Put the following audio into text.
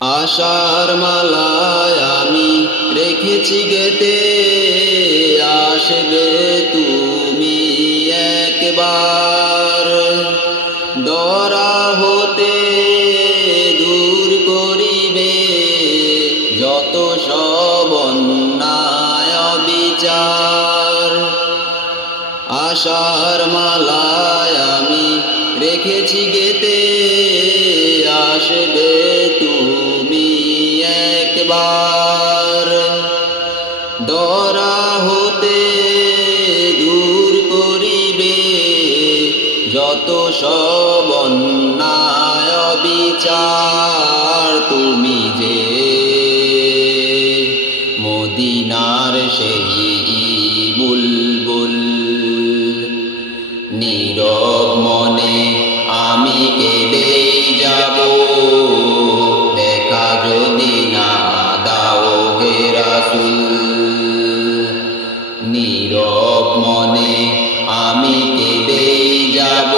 আশার মালায় আমি রেখেছি গেতে, আসবে তুমি একবার। দরা হতে দূর করিবে যত সব অন্যায় বিচার। আশার মালায় আমি রেখেছি গেতে, আসবে তুমি একবার। দরা হতে দূর করিবে যত সব অন্যায় বিচার। তুমি যে মদিনার সেই বুলবুল, নীরব মনে আমি কেঁদেই যাব, দেখা যদি না দাও হে রাসূল। নীরব মনে আমি কেঁদেই যাব,